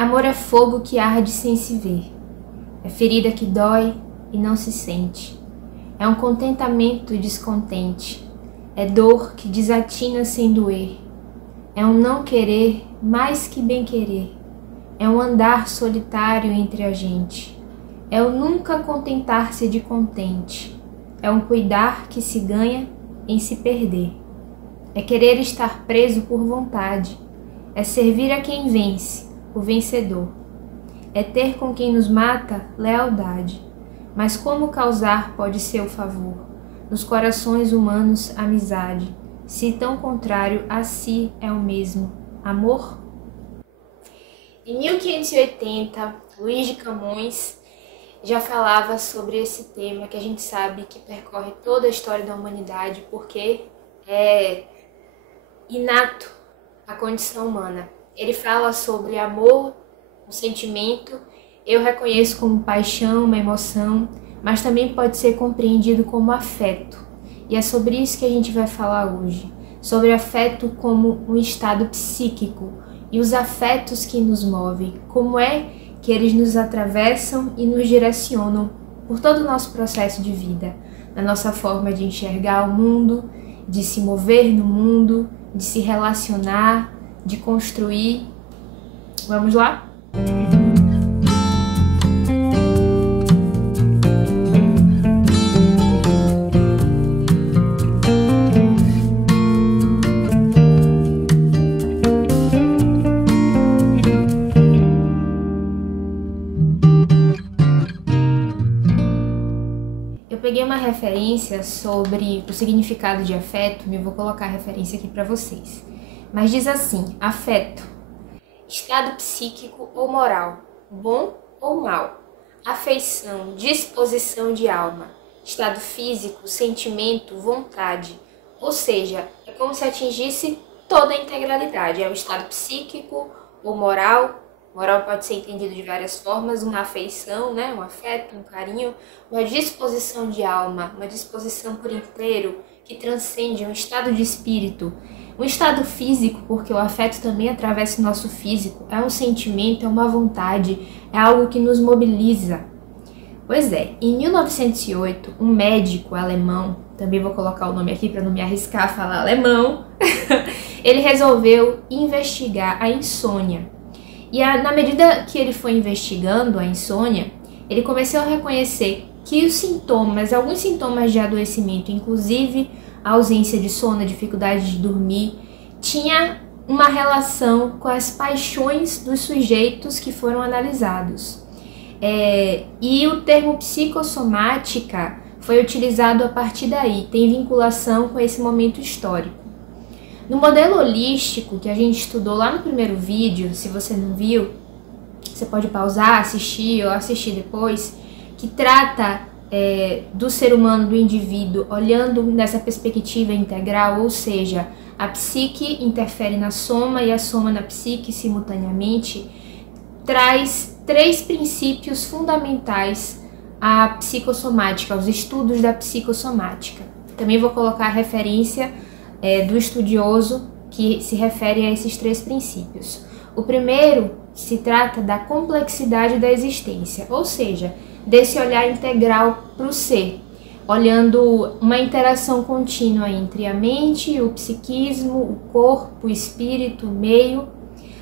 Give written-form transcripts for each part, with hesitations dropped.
Amor é fogo que arde sem se ver. É ferida que dói e não se sente. É um contentamento descontente. É dor que desatina sem doer. É um não querer mais que bem querer. É um andar solitário entre a gente. É o nunca contentar-se de contente. É um cuidar que se ganha em se perder. É querer estar preso por vontade. É servir a quem vence, o vencedor. É ter com quem nos mata lealdade. Mas como causar pode ser o favor? Nos corações humanos, amizade. Se tão contrário a si é o mesmo, amor? Em 1580, Luís de Camões já falava sobre esse tema que a gente sabe que percorre toda a história da humanidade, porque é inato à condição humana. Ele fala sobre amor, um sentimento, eu reconheço como paixão, uma emoção, mas também pode ser compreendido como afeto. E é sobre isso que a gente vai falar hoje, sobre afeto como um estado psíquico e os afetos que nos movem, como é que eles nos atravessam e nos direcionam por todo o nosso processo de vida, na nossa forma de enxergar o mundo, de se mover no mundo, de se relacionar, de construir. Vamos lá? Eu peguei uma referência sobre o significado de afeto e eu vou colocar a referência aqui para vocês. Mas diz assim: afeto, estado psíquico ou moral, bom ou mal, afeição, disposição de alma, estado físico, sentimento, vontade. Ou seja, é como se atingisse toda a integralidade. É o estado psíquico ou moral. Moral pode ser entendido de várias formas, uma afeição, né? Um afeto, um carinho, uma disposição de alma, uma disposição por inteiro que transcende um estado de espírito. Um estado físico, porque o afeto também atravessa o nosso físico, é um sentimento, é uma vontade, é algo que nos mobiliza. Pois é, em 1908, um médico alemão, também vou colocar o nome aqui para não me arriscar a falar alemão, ele resolveu investigar a insônia. E na medida que ele foi investigando a insônia, ele começou a reconhecer que os sintomas, alguns sintomas de adoecimento, inclusive a ausência de sono, a dificuldade de dormir, tinha uma relação com as paixões dos sujeitos que foram analisados. E o termo psicossomática foi utilizado a partir daí, tem vinculação com esse momento histórico. No modelo holístico, que a gente estudou lá no primeiro vídeo, se você não viu, você pode pausar, assistir ou assistir depois, que trata do ser humano, do indivíduo, olhando nessa perspectiva integral, ou seja, a psique interfere na soma e a soma na psique simultaneamente, traz 3 princípios fundamentais à psicossomática, aos estudos da psicossomática. Também vou colocar a referência do estudioso que se refere a esses 3 princípios. O primeiro se trata da complexidade da existência, ou seja, desse olhar integral para o ser, olhando uma interação contínua entre a mente, o psiquismo, o corpo, o espírito, o meio.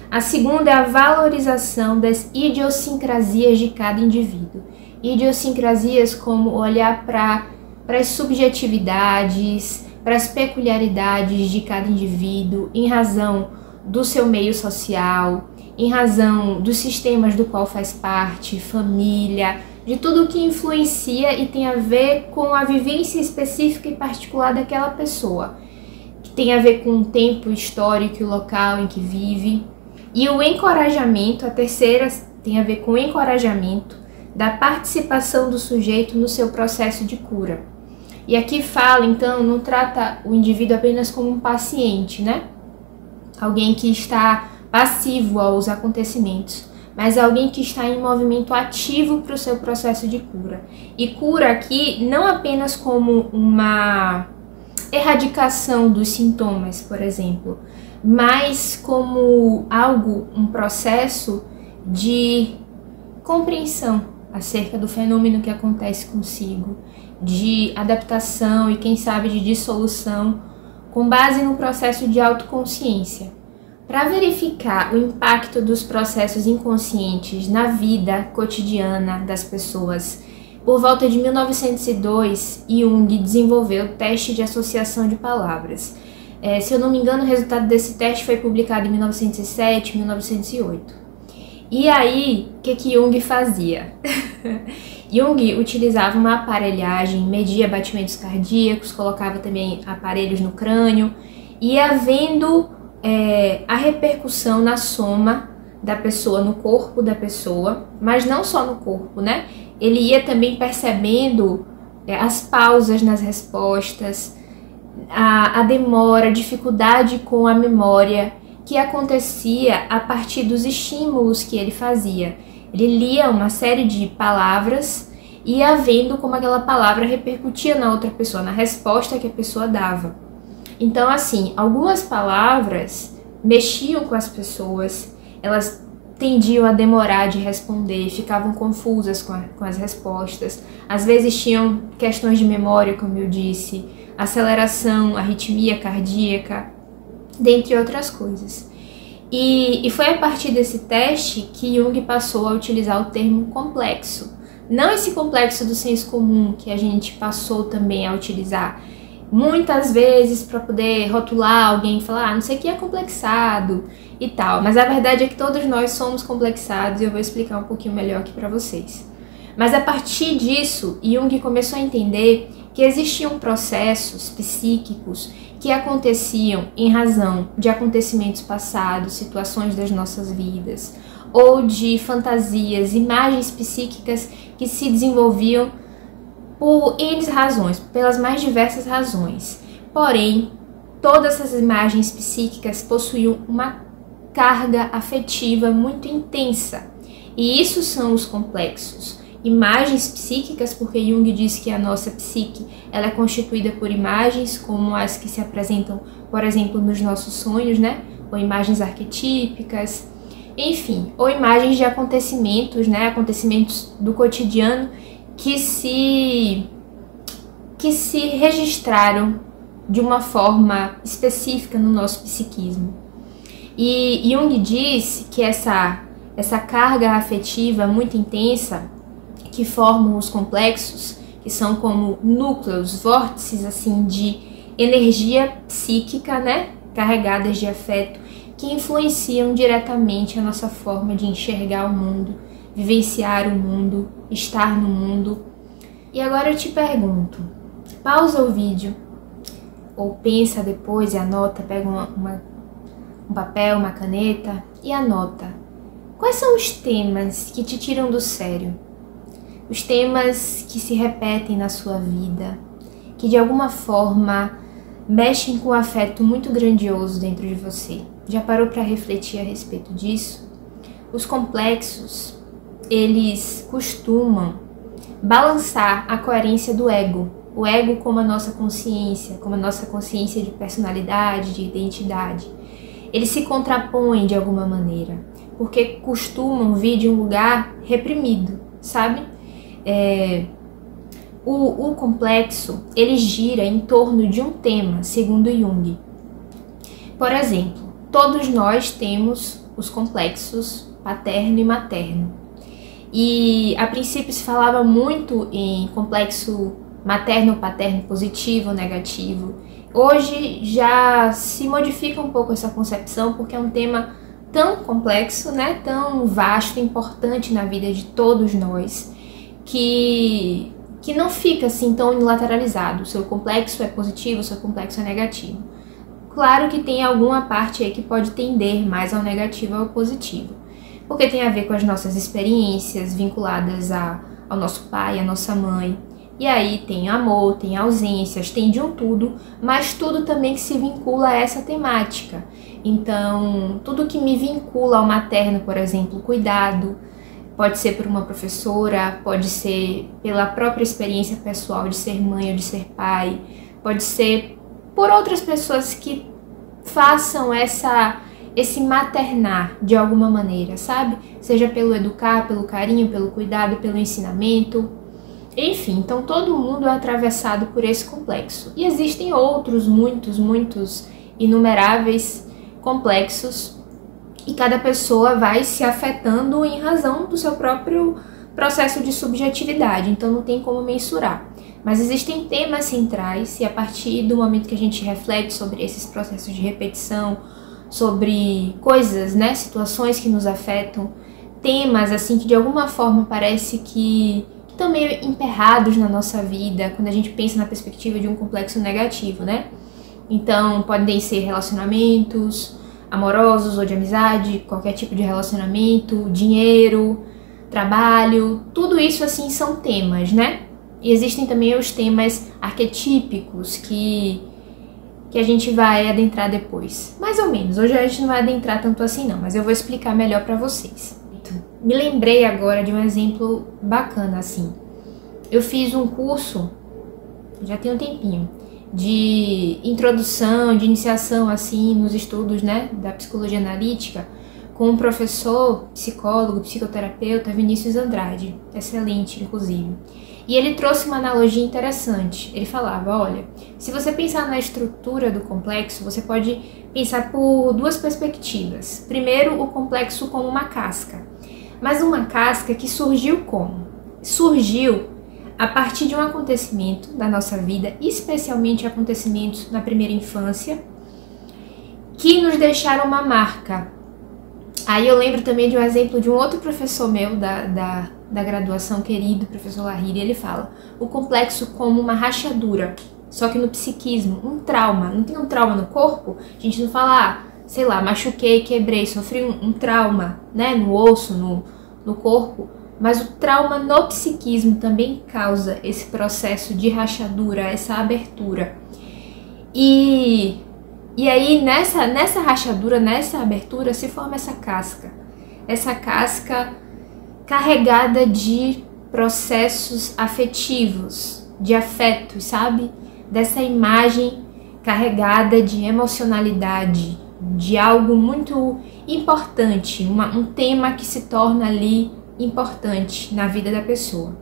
A segunda é a valorização das idiosincrasias de cada indivíduo. Idiosincrasias como olhar para as subjetividades, para as peculiaridades de cada indivíduo, em razão do seu meio social, em razão dos sistemas do qual faz parte, família, de tudo que influencia e tem a ver com a vivência específica e particular daquela pessoa, que tem a ver com o tempo histórico e o local em que vive. E o encorajamento, a terceira, tem a ver com o encorajamento da participação do sujeito no seu processo de cura. E aqui fala, então, não trata o indivíduo apenas como um paciente, né? Alguém que está passivo aos acontecimentos, mas alguém que está em movimento ativo para o seu processo de cura. E cura aqui não apenas como uma erradicação dos sintomas, por exemplo, mas como algo, um processo de compreensão acerca do fenômeno que acontece consigo, de adaptação e, quem sabe, de dissolução, com base no processo de autoconsciência. Para verificar o impacto dos processos inconscientes na vida cotidiana das pessoas, por volta de 1902, Jung desenvolveu o teste de associação de palavras. Se eu não me engano, o resultado desse teste foi publicado em 1907, 1908. E aí, o que Jung fazia? Jung utilizava uma aparelhagem, media batimentos cardíacos, colocava também aparelhos no crânio, ia vendo a repercussão na soma da pessoa, no corpo da pessoa, mas não só no corpo, né? Ele ia também percebendo as pausas nas respostas, a demora, a dificuldade com a memória que acontecia a partir dos estímulos que ele fazia. Ele lia uma série de palavras e ia vendo como aquela palavra repercutia na outra pessoa, na resposta que a pessoa dava. Então, assim, algumas palavras mexiam com as pessoas, elas tendiam a demorar de responder, ficavam confusas com as respostas. Às vezes tinham questões de memória, como eu disse, aceleração, arritmia cardíaca, dentre outras coisas. E foi a partir desse teste que Jung passou a utilizar o termo complexo. Não esse complexo do senso comum que a gente passou também a utilizar muitas vezes para poder rotular alguém e falar, não sei o que é complexado e tal. Mas a verdade é que todos nós somos complexados e eu vou explicar um pouquinho melhor aqui para vocês. Mas a partir disso, Jung começou a entender que existiam processos psíquicos que aconteciam em razão de acontecimentos passados, situações das nossas vidas, ou de fantasias, imagens psíquicas que se desenvolviam por N razões, pelas mais diversas razões. Porém, todas essas imagens psíquicas possuíam uma carga afetiva muito intensa. E isso são os complexos. Imagens psíquicas, porque Jung diz que a nossa psique ela é constituída por imagens como as que se apresentam, por exemplo, nos nossos sonhos, né? Ou imagens arquetípicas, enfim, ou imagens de acontecimentos, né? Acontecimentos do cotidiano que se registraram de uma forma específica no nosso psiquismo. E Jung diz que essa carga afetiva muito intensa que formam os complexos, que são como núcleos, vórtices assim de energia psíquica, né, carregadas de afeto, que influenciam diretamente a nossa forma de enxergar o mundo, vivenciar o mundo, estar no mundo. E agora eu te pergunto, pausa o vídeo, ou pensa depois e anota, pega um papel, uma caneta e anota. Quais são os temas que te tiram do sério? Os temas que se repetem na sua vida, que de alguma forma mexem com um afeto muito grandioso dentro de você. Já parou para refletir a respeito disso? Os complexos, eles costumam balançar a coerência do ego. O ego como a nossa consciência de personalidade, de identidade. Eles se contrapõem de alguma maneira, porque costumam vir de um lugar reprimido, sabe? O complexo, ele gira em torno de um tema, segundo Jung. Por exemplo, todos nós temos os complexos paterno e materno. E a princípio se falava muito em complexo materno ou paterno positivo ou negativo. Hoje já se modifica um pouco essa concepção, porque é um tema tão complexo, né? Tão vasto e importante na vida de todos nós, que não fica assim tão unilateralizado. O seu complexo é positivo, o seu complexo é negativo. Claro que tem alguma parte aí que pode tender mais ao negativo ou ao positivo, porque tem a ver com as nossas experiências vinculadas ao nosso pai, à nossa mãe. E aí tem amor, tem ausências, tem de um tudo, mas tudo também que se vincula a essa temática. Então, tudo que me vincula ao materno, por exemplo, cuidado, pode ser por uma professora, pode ser pela própria experiência pessoal de ser mãe ou de ser pai, pode ser por outras pessoas que façam esse maternar de alguma maneira, sabe? Seja pelo educar, pelo carinho, pelo cuidado, pelo ensinamento. Enfim, então todo mundo é atravessado por esse complexo. E existem outros, muitos, inumeráveis complexos, e cada pessoa vai se afetando em razão do seu próprio processo de subjetividade, então não tem como mensurar. Mas existem temas centrais, e a partir do momento que a gente reflete sobre esses processos de repetição, sobre coisas, né, situações que nos afetam, temas assim que de alguma forma parece que estão meio emperrados na nossa vida, quando a gente pensa na perspectiva de um complexo negativo, né? Então, podem ser relacionamentos amorosos ou de amizade, qualquer tipo de relacionamento, dinheiro, trabalho, tudo isso assim são temas, né? E existem também os temas arquetípicos que a gente vai adentrar depois. Mais ou menos, hoje a gente não vai adentrar tanto assim não, mas eu vou explicar melhor para vocês. Me lembrei agora de um exemplo bacana assim. Eu fiz um curso, já tem um tempinho, de introdução, de iniciação assim nos estudos, né, da psicologia analítica, com um professor, psicólogo, psicoterapeuta, Vinícius Andrade, excelente inclusive. E ele trouxe uma analogia interessante. Ele falava, olha, se você pensar na estrutura do complexo, você pode pensar por duas perspectivas. Primeiro, o complexo como uma casca. Mas uma casca que surgiu como? Surgiu a partir de um acontecimento da nossa vida, especialmente acontecimentos na primeira infância, que nos deixaram uma marca. Aí eu lembro também de um exemplo de um outro professor meu da graduação, querido, professor Lahiri, ele fala, o complexo como uma rachadura, só que no psiquismo, um trauma. Não tem um trauma no corpo? A gente não fala, sei lá, machuquei, quebrei, sofri um trauma, né, no osso, no corpo, mas o trauma no psiquismo também causa esse processo de rachadura, essa abertura. E aí nessa rachadura, nessa abertura, se forma essa casca carregada de processos afetivos, de afetos, sabe? Dessa imagem carregada de emocionalidade, de algo muito importante, um tema que se torna ali importante na vida da pessoa.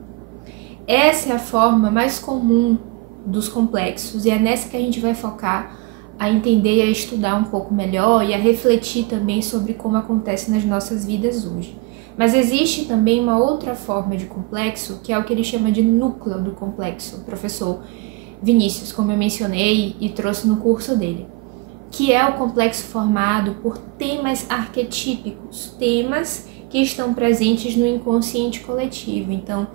Essa é a forma mais comum dos complexos e é nessa que a gente vai focar a entender e a estudar um pouco melhor e a refletir também sobre como acontece nas nossas vidas hoje. Mas existe também uma outra forma de complexo, que é o que ele chama de núcleo do complexo, o professor Vinícius, como eu mencionei e trouxe no curso dele, que é o complexo formado por temas arquetípicos, temas que estão presentes no inconsciente coletivo. Então,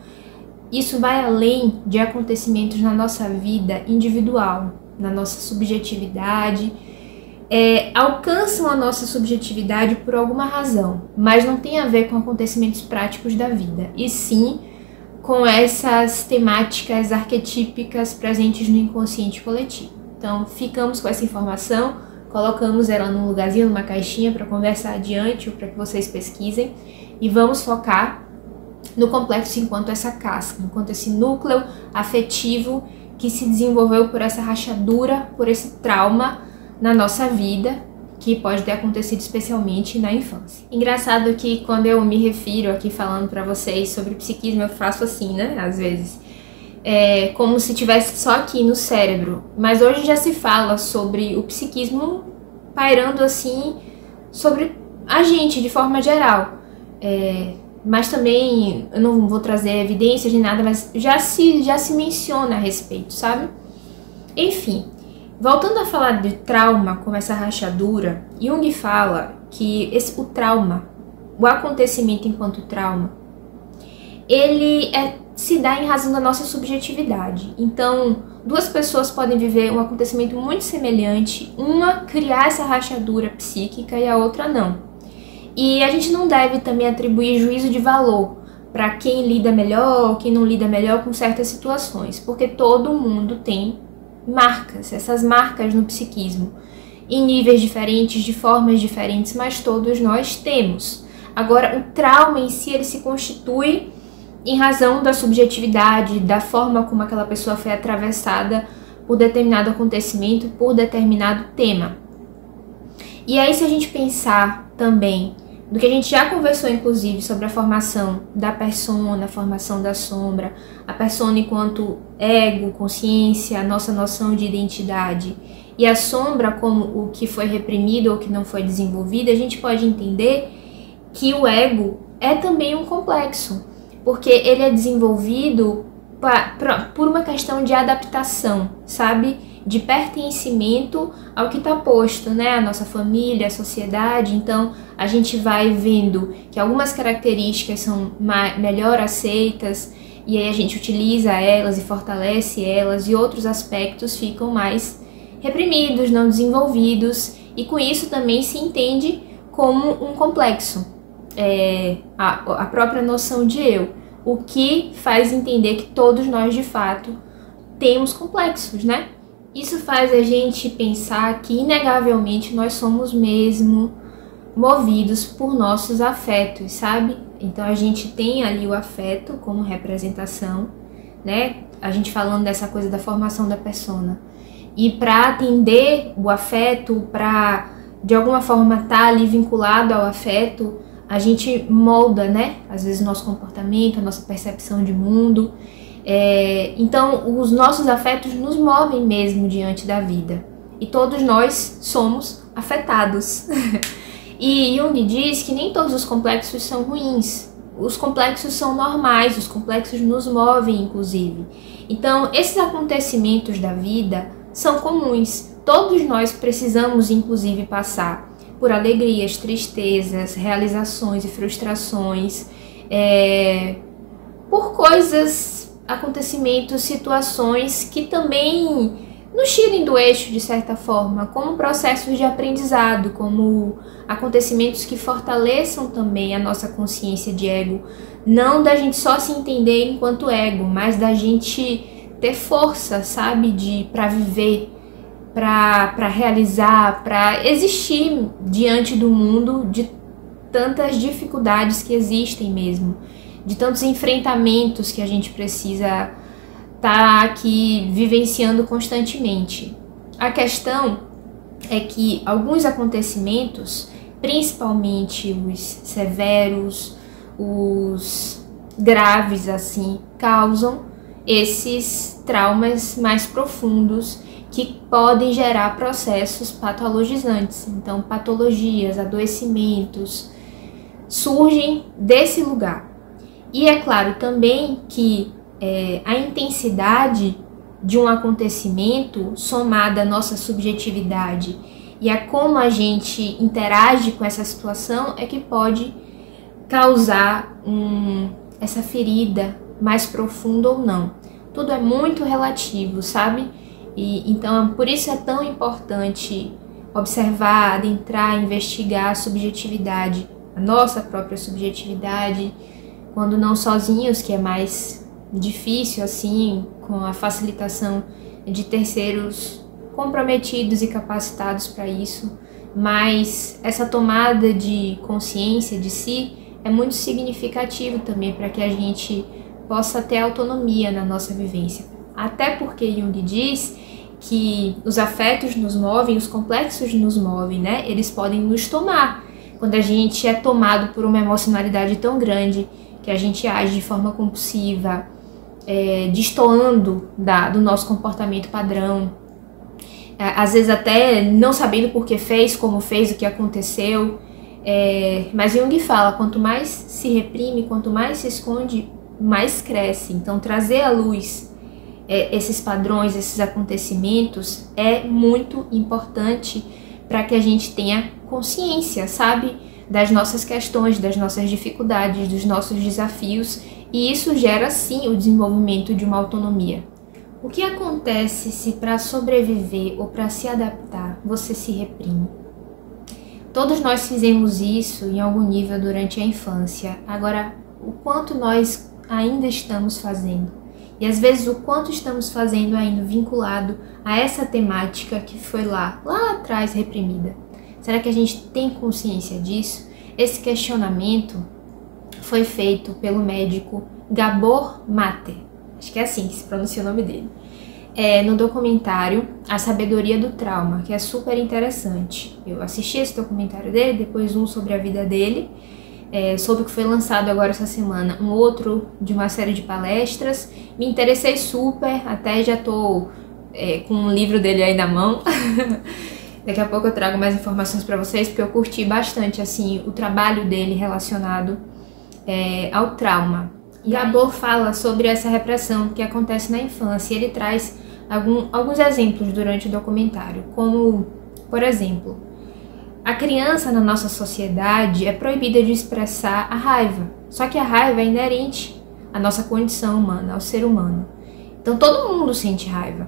isso vai além de acontecimentos na nossa vida individual, na nossa subjetividade, alcançam a nossa subjetividade por alguma razão, mas não tem a ver com acontecimentos práticos da vida, e sim com essas temáticas arquetípicas presentes no inconsciente coletivo. Então, ficamos com essa informação, colocamos ela num lugarzinho, numa caixinha para conversar adiante ou para que vocês pesquisem, e vamos focar no complexo enquanto essa casca, enquanto esse núcleo afetivo que se desenvolveu por essa rachadura, por esse trauma na nossa vida, que pode ter acontecido especialmente na infância. Engraçado que quando eu me refiro aqui falando para vocês sobre psiquismo, eu faço assim, né, às vezes, como se tivesse só aqui no cérebro, mas hoje já se fala sobre o psiquismo pairando assim sobre a gente de forma geral, mas também eu não vou trazer evidências nem nada, mas já se menciona a respeito, sabe? Enfim, voltando a falar de trauma como essa rachadura, Jung fala que o trauma, o acontecimento enquanto trauma, ele se dá em razão da nossa subjetividade. Então, duas pessoas podem viver um acontecimento muito semelhante, uma criar essa rachadura psíquica e a outra não. E a gente não deve também atribuir juízo de valor para quem lida melhor ou quem não lida melhor com certas situações, porque todo mundo tem marcas, essas marcas no psiquismo, em níveis diferentes, de formas diferentes, mas todos nós temos. Agora, o trauma em si, ele se constitui em razão da subjetividade, da forma como aquela pessoa foi atravessada por determinado acontecimento, por determinado tema. E aí, se a gente pensar também do que a gente já conversou, inclusive, sobre a formação da persona, a formação da sombra, a persona enquanto ego, consciência, a nossa noção de identidade, e a sombra como o que foi reprimido ou que não foi desenvolvido, a gente pode entender que o ego é também um complexo, porque ele é desenvolvido por uma questão de adaptação, sabe? De pertencimento ao que está posto, né? A nossa família, a sociedade. Então, a gente vai vendo que algumas características são melhor aceitas, e aí a gente utiliza elas e fortalece elas, e outros aspectos ficam mais reprimidos, não desenvolvidos, e com isso também se entende como um complexo, a própria noção de eu, o que faz entender que todos nós de fato temos complexos, né? Isso faz a gente pensar que inegavelmente nós somos mesmo movidos por nossos afetos, sabe? Então a gente tem ali o afeto como representação, né? A gente falando dessa coisa da formação da persona. E para atender o afeto, para de alguma forma estar ali vinculado ao afeto, a gente molda, né? Às vezes o nosso comportamento, a nossa percepção de mundo. Então os nossos afetos nos movem mesmo diante da vida. E todos nós somos afetados. E Jung diz que nem todos os complexos são ruins. Os complexos são normais, os complexos nos movem, inclusive. Então, esses acontecimentos da vida são comuns. Todos nós precisamos, inclusive, passar por alegrias, tristezas, realizações e frustrações, por coisas, acontecimentos, situações que também nos tirem do eixo de certa forma, como processos de aprendizado, como acontecimentos que fortaleçam também a nossa consciência de ego, não da gente só se entender enquanto ego, mas da gente ter força, sabe, para viver, para realizar, para existir diante do mundo, de tantas dificuldades que existem mesmo, de tantos enfrentamentos que a gente precisa estar aqui vivenciando constantemente. A questão é que alguns acontecimentos, principalmente os severos, os graves assim, causam esses traumas mais profundos que podem gerar processos patologizantes. Então, patologias, adoecimentos surgem desse lugar. E é claro também que a intensidade de um acontecimento somada à nossa subjetividade e a como a gente interage com essa situação é que pode causar essa ferida mais profunda ou não. Tudo é muito relativo, sabe? E então por isso é tão importante observar, adentrar, investigar a subjetividade, a nossa própria subjetividade, quando não sozinhos, que é mais difícil assim, com a facilitação de terceiros comprometidos e capacitados para isso, mas essa tomada de consciência de si é muito significativo também para que a gente possa ter autonomia na nossa vivência. Até porque Jung diz que os afetos nos movem, os complexos nos movem, né? Eles podem nos tomar. Quando a gente é tomado por uma emocionalidade tão grande que a gente age de forma compulsiva, destoando do nosso comportamento padrão, às vezes até não sabendo por que fez, como fez, o que aconteceu. Mas Jung fala, quanto mais se reprime, quanto mais se esconde, mais cresce. Então trazer à luz esses padrões, esses acontecimentos é muito importante para que a gente tenha consciência, sabe? Das nossas questões, das nossas dificuldades, dos nossos desafios, e isso gera sim o desenvolvimento de uma autonomia. O que acontece se para sobreviver ou para se adaptar você se reprime? Todos nós fizemos isso em algum nível durante a infância. Agora, o quanto nós ainda estamos fazendo? E às vezes o quanto estamos fazendo ainda vinculado a essa temática que foi lá atrás reprimida? Será que a gente tem consciência disso? Esse questionamento foi feito pelo médico Gabor Mate. Acho que é assim que se pronuncia o nome dele. no documentário A Sabedoria do Trauma, que é super interessante. Eu assisti esse documentário dele, depois um sobre a vida dele, soube que foi lançado agora essa semana um outro de uma série de palestras. Me interessei super, até já tô com um livro dele aí na mão. Daqui a pouco eu trago mais informações para vocês, porque eu curti bastante assim o trabalho dele relacionado ao trauma. Gabor fala sobre essa repressão que acontece na infância. Ele traz alguns exemplos durante o documentário, como, por exemplo, a criança na nossa sociedade é proibida de expressar a raiva, só que a raiva é inerente à nossa condição humana, ao ser humano. Então todo mundo sente raiva.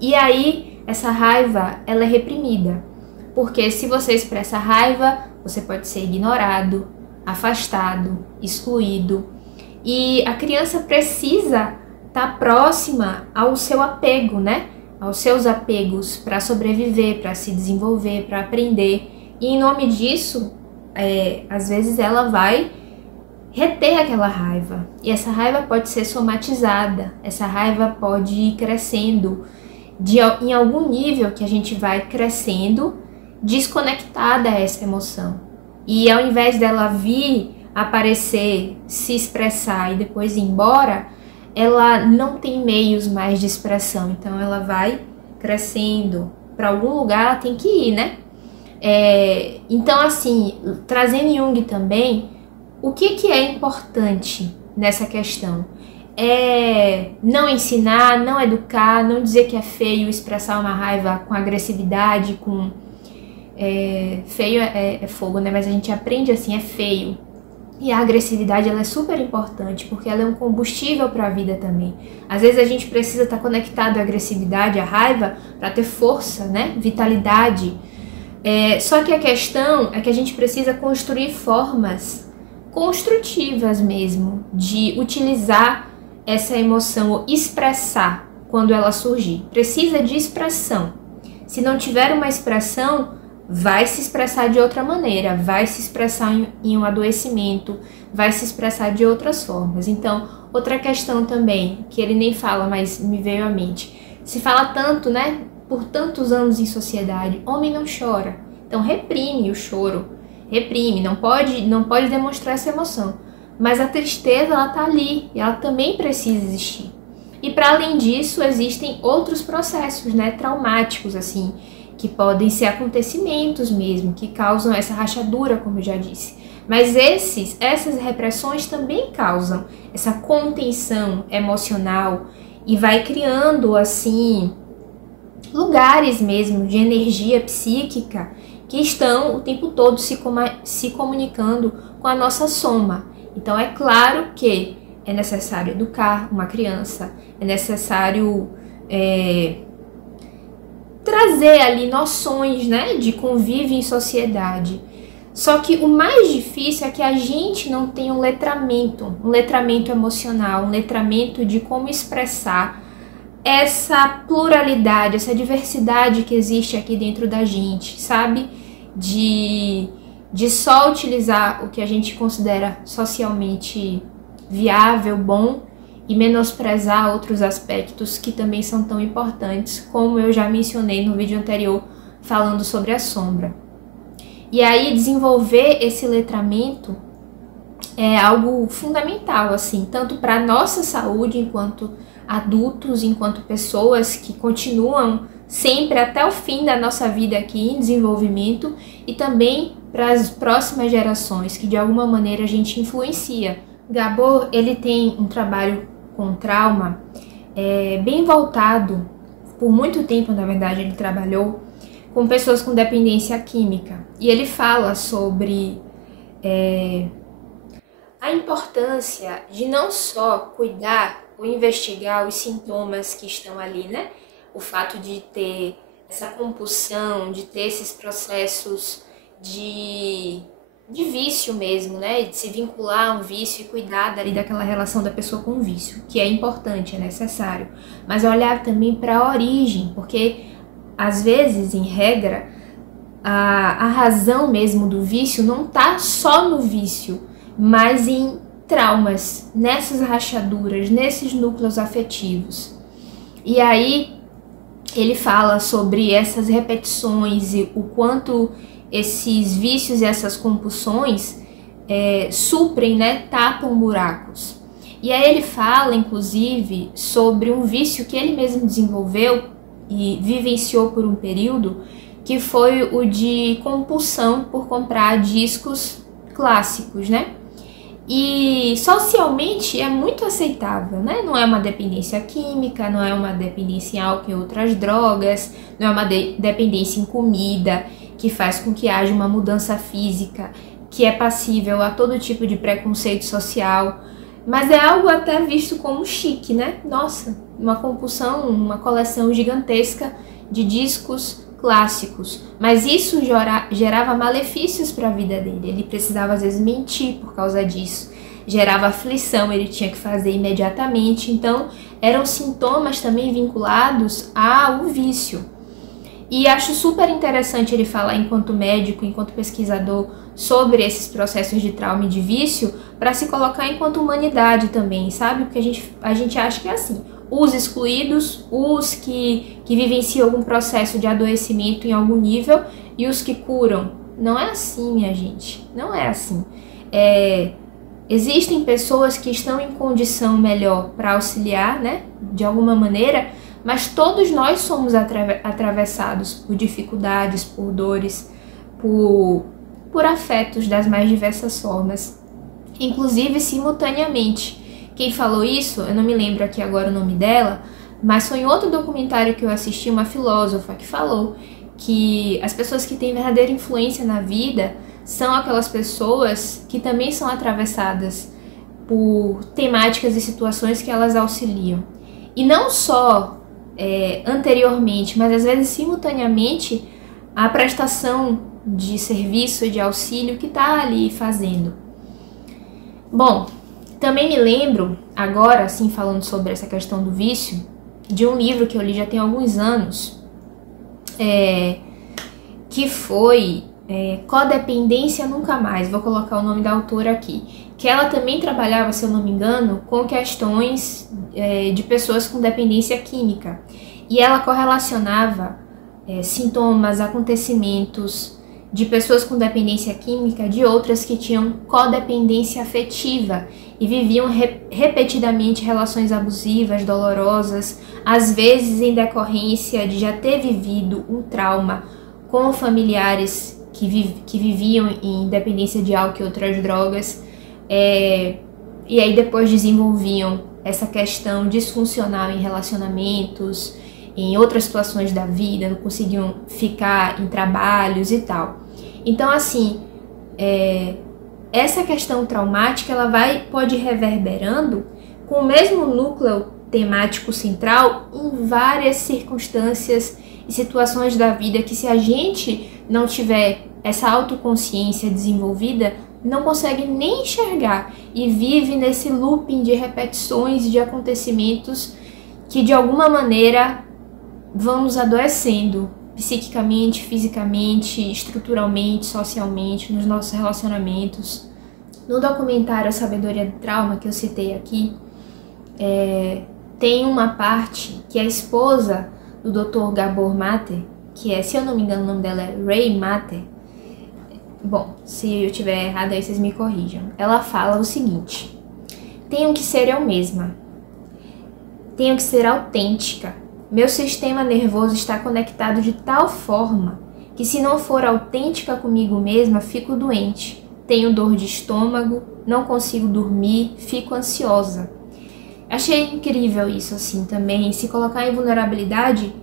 E aí essa raiva ela é reprimida, porque se você expressa raiva, você pode ser ignorado, afastado, excluído. E a criança precisa estar próxima ao seu apego, né? Aos seus apegos para sobreviver, para se desenvolver, para aprender. E em nome disso, às vezes ela vai reter aquela raiva. E essa raiva pode ser somatizada, essa raiva pode ir crescendo em algum nível que a gente vai crescendo desconectada a essa emoção. E ao invés dela vir aparecer, se expressar e depois ir embora, ela não tem meios mais de expressão, então ela vai crescendo. Para algum lugar ela tem que ir, né? Então, assim, trazendo Jung também, o que é importante nessa questão? Não ensinar, não educar, não dizer que é feio expressar uma raiva com agressividade, feio é fogo, né? Mas a gente aprende assim, é feio. E a agressividade ela é super importante, porque ela é um combustível para a vida também. Às vezes a gente precisa estar conectado à agressividade, à raiva, para ter força, né? Vitalidade. Só que a questão é que a gente precisa construir formas construtivas mesmo, de utilizar essa emoção ou expressar quando ela surgir. Precisa de expressão. Se não tiver uma expressão, vai se expressar de outra maneira, vai se expressar em um adoecimento, vai se expressar de outras formas. Então, outra questão também, que ele nem fala, mas me veio à mente. Se fala tanto, né, por tantos anos em sociedade, homem não chora. Então, reprime o choro, reprime, não pode demonstrar essa emoção. Mas a tristeza, ela tá ali, e ela também precisa existir. E para além disso, existem outros processos, né, traumáticos, assim, que podem ser acontecimentos mesmo, que causam essa rachadura, como eu já disse. Mas essas repressões também causam essa contenção emocional e vai criando, assim, lugares mesmo de energia psíquica que estão o tempo todo se comunicando com a nossa soma. Então é claro que é necessário educar uma criança, é necessário trazer ali noções, né, de convívio em sociedade. Só que o mais difícil é que a gente não tem um letramento emocional, um letramento de como expressar essa pluralidade, essa diversidade que existe aqui dentro da gente, sabe? De só utilizar o que a gente considera socialmente viável, bom, e menosprezar outros aspectos que também são tão importantes, como eu já mencionei no vídeo anterior falando sobre a sombra. E aí desenvolver esse letramento é algo fundamental, assim, tanto para a nossa saúde enquanto adultos, enquanto pessoas que continuam sempre até o fim da nossa vida aqui em desenvolvimento, e também para as próximas gerações, que de alguma maneira a gente influencia. Gabor, ele tem um trabalho com trauma bem voltado, por muito tempo na verdade ele trabalhou com pessoas com dependência química, e ele fala sobre a importância de não só cuidar ou investigar os sintomas que estão ali, né? O fato de ter essa compulsão, de ter esses processos de vício mesmo, né? De se vincular a um vício e cuidar dali daquela relação da pessoa com o vício, que é importante, é necessário. Mas olhar também para a origem, porque às vezes, em regra, a razão mesmo do vício não está só no vício, mas em traumas, nessas rachaduras, nesses núcleos afetivos. E aí ele fala sobre essas repetições e o quanto esses vícios e essas compulsões suprem, né, tapam buracos. E aí ele fala, inclusive, sobre um vício que ele mesmo desenvolveu e vivenciou por um período, que foi o de compulsão por comprar discos clássicos, né? E socialmente é muito aceitável, né? Não é uma dependência química, não é uma dependência em álcool e outras drogas, não é uma dependência em comida que faz com que haja uma mudança física que é passível a todo tipo de preconceito social, mas é algo até visto como chique, né? Nossa, uma compulsão, uma coleção gigantesca de discos clássicos, mas isso gerava malefícios para a vida dele. Ele precisava às vezes mentir por causa disso, gerava aflição, ele tinha que fazer imediatamente. Então eram sintomas também vinculados ao vício. E acho super interessante ele falar enquanto médico, enquanto pesquisador, sobre esses processos de trauma e de vício, para se colocar enquanto humanidade também, sabe? Porque a gente acha que é assim, os excluídos, os que vivenciam algum processo de adoecimento em algum nível e os que curam. Não é assim, minha gente, não é assim. Existem pessoas que estão em condição melhor para auxiliar, né, de alguma maneira, mas todos nós somos atravessados por dificuldades, por dores, por afetos das mais diversas formas, inclusive simultaneamente. Quem falou isso, eu não me lembro aqui agora o nome dela, mas foi em outro documentário que eu assisti, uma filósofa que falou que as pessoas que têm verdadeira influência na vida são aquelas pessoas que também são atravessadas por temáticas e situações que elas auxiliam. E não só anteriormente, mas às vezes simultaneamente a prestação de serviço, de auxílio que está ali fazendo. Bom, também me lembro, agora assim falando sobre essa questão do vício, de um livro que eu li já tem alguns anos, que foi Codependência Nunca Mais, vou colocar o nome da autora aqui, que ela também trabalhava, se eu não me engano, com questões de pessoas com dependência química, e ela correlacionava sintomas, acontecimentos de pessoas com dependência química de outras que tinham codependência afetiva e viviam repetidamente relações abusivas, dolorosas, às vezes em decorrência de já ter vivido um trauma com familiares que viviam em dependência de álcool e outras drogas, e aí depois desenvolviam essa questão disfuncional em relacionamentos, em outras situações da vida, não conseguiam ficar em trabalhos e tal. Então, assim, essa questão traumática, ela pode ir reverberando com o mesmo núcleo temático central em várias circunstâncias e situações da vida que, se a gente não tiver essa autoconsciência desenvolvida, não consegue nem enxergar e vive nesse looping de repetições de acontecimentos que, de alguma maneira, vão nos adoecendo psiquicamente, fisicamente, estruturalmente, socialmente, nos nossos relacionamentos. No documentário A Sabedoria do Trauma, que eu citei aqui, tem uma parte que a esposa do Dr. Gabor Mate, que se eu não me engano o nome dela é Ray Mate, bom, se eu estiver errado aí vocês me corrijam, ela fala o seguinte: tenho que ser eu mesma, tenho que ser autêntica. Meu sistema nervoso está conectado de tal forma que, se não for autêntica comigo mesma, fico doente. Tenho dor de estômago, não consigo dormir, fico ansiosa. Achei incrível isso, assim, também, se colocar em vulnerabilidade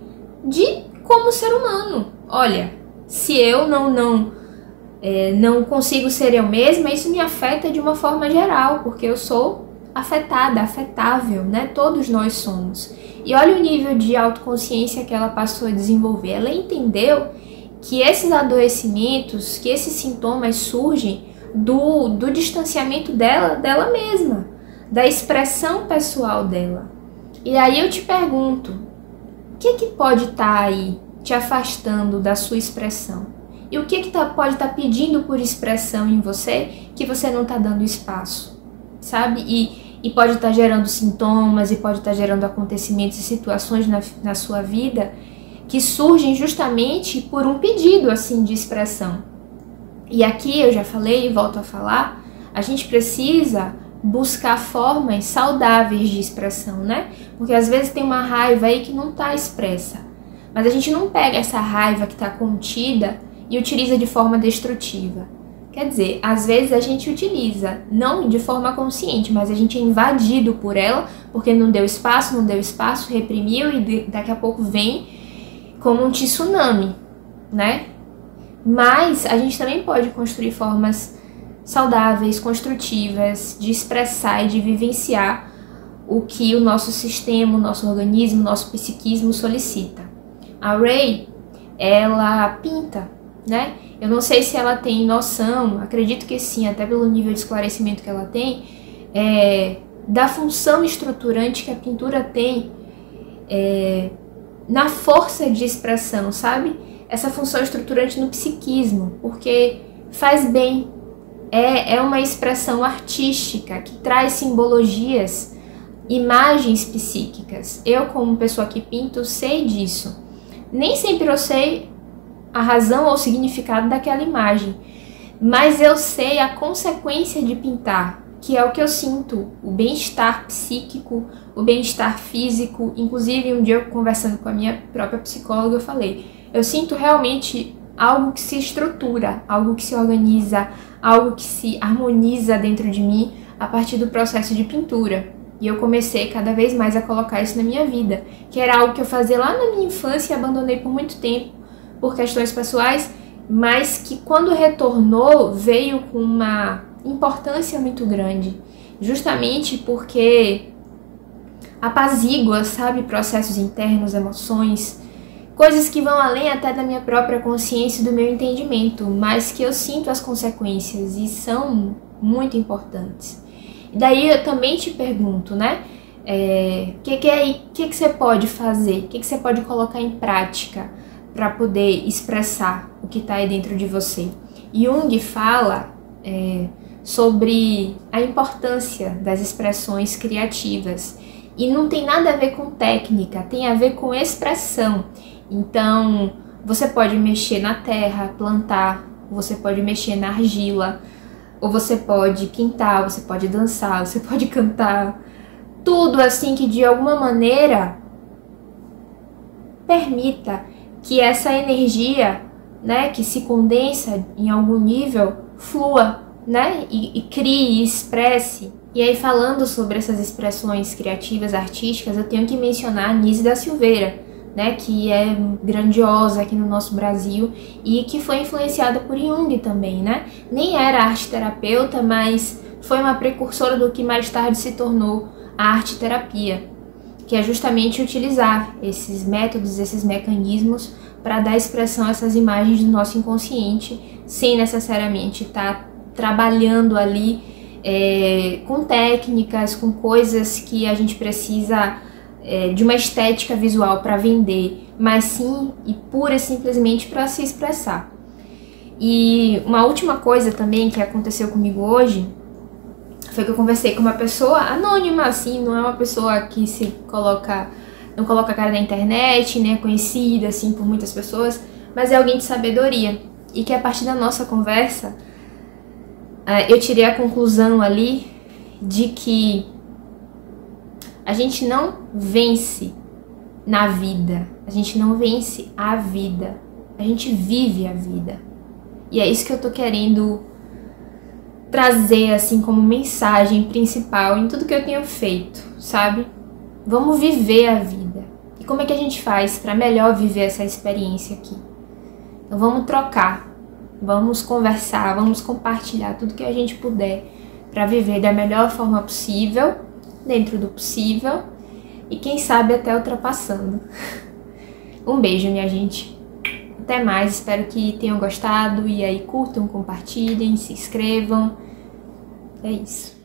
como ser humano. Olha, se eu não consigo ser eu mesma, isso me afeta de uma forma geral, porque eu sou afetada, afetável, né? Todos nós somos. E olha o nível de autoconsciência que ela passou a desenvolver. Ela entendeu que esses adoecimentos, que esses sintomas surgem do distanciamento dela mesma, da expressão pessoal dela. E aí eu te pergunto, o que pode estar aí te afastando da sua expressão? E o que pode estar pedindo por expressão em você que você não está dando espaço, sabe? e pode estar gerando sintomas, e pode estar gerando acontecimentos e situações na sua vida que surgem justamente por um pedido assim de expressão. E aqui eu já falei e volto a falar, a gente precisa buscar formas saudáveis de expressão, né? Porque às vezes tem uma raiva aí que não está expressa, mas a gente não pega essa raiva que está contida e utiliza de forma destrutiva. Quer dizer, às vezes a gente utiliza, não de forma consciente, mas a gente é invadido por ela, porque não deu espaço, reprimiu e daqui a pouco vem como um tsunami, né? Mas a gente também pode construir formas saudáveis, construtivas, de expressar e de vivenciar o que o nosso sistema, o nosso organismo, o nosso psiquismo solicita. A Ray, ela pinta, né? Eu não sei se ela tem noção, acredito que sim, até pelo nível de esclarecimento que ela tem, da função estruturante que a pintura tem na força de expressão, sabe? Essa função estruturante no psiquismo, porque faz bem, é uma expressão artística que traz simbologias, imagens psíquicas. Eu, como pessoa que pinto, sei disso. Nem sempre eu sei a razão ou o significado daquela imagem, mas eu sei a consequência de pintar, que é o que eu sinto, o bem-estar psíquico, o bem-estar físico. Inclusive, um dia eu conversando com a minha própria psicóloga, eu falei, eu sinto realmente algo que se estrutura, algo que se organiza, algo que se harmoniza dentro de mim a partir do processo de pintura. E eu comecei cada vez mais a colocar isso na minha vida, que era algo que eu fazia lá na minha infância e abandonei por muito tempo, por questões pessoais, mas que quando retornou veio com uma importância muito grande, justamente porque apazigua, sabe, processos internos, emoções, coisas que vão além até da minha própria consciência e do meu entendimento, mas que eu sinto as consequências e são muito importantes. E daí eu também te pergunto, né, que você pode fazer, o que você pode colocar em prática para poder expressar o que está aí dentro de você. Jung fala sobre a importância das expressões criativas e não tem nada a ver com técnica, tem a ver com expressão. Então, você pode mexer na terra, plantar, você pode mexer na argila, ou você pode pintar, você pode dançar, você pode cantar, tudo assim que de alguma maneira permita que essa energia, né, que se condensa em algum nível, flua, né, e crie, e expresse. E aí, falando sobre essas expressões criativas, artísticas, eu tenho que mencionar a Anísia da Silveira, né, que é grandiosa aqui no nosso Brasil e que foi influenciada por Jung também, né? Nem era arte-terapeuta, mas foi uma precursora do que mais tarde se tornou a arte-terapia, que é justamente utilizar esses métodos, esses mecanismos para dar expressão a essas imagens do nosso inconsciente, sem necessariamente estar trabalhando ali com técnicas, com coisas que a gente precisa de uma estética visual para vender, mas sim e pura e simplesmente para se expressar. E uma última coisa também que aconteceu comigo hoje foi que eu conversei com uma pessoa anônima, assim, não é uma pessoa que não coloca a cara na internet, né, conhecida assim por muitas pessoas, mas é alguém de sabedoria. E que a partir da nossa conversa eu tirei a conclusão ali de que a gente não vence na vida, a gente não vence a vida, a gente vive a vida. E é isso que eu tô querendo trazer assim como mensagem principal em tudo que eu tenho feito, sabe? Vamos viver a vida. E como é que a gente faz para melhor viver essa experiência aqui? Então vamos trocar, vamos conversar, vamos compartilhar tudo que a gente puder para viver da melhor forma possível, dentro do possível, e quem sabe até ultrapassando. Um beijo, minha gente. Até mais, espero que tenham gostado, e aí curtam, compartilhem, se inscrevam. É isso.